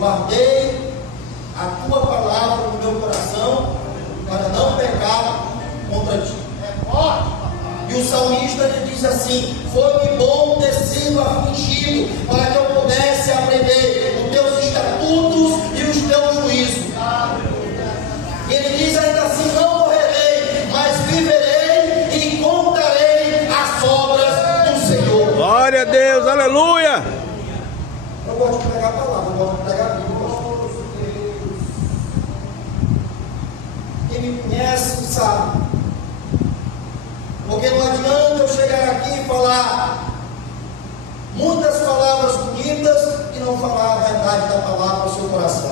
guardei a tua palavra no meu coração para não pecar contra ti. E o salmista ele diz assim: foi-me bom ter sido afligido, para que eu pudesse aprender os teus estatutos e os teus juízos. Ele diz ainda assim: não morrerei, mas viverei e contarei as obras do Senhor. Glória a Deus, aleluia. Eu gosto de pregar a palavra, eu gosto de pregar a Bíblia. Quem me conhece sabe. Porque não adianta eu chegar aqui e falar muitas palavras bonitas e não falar a verdade da palavra ao seu coração.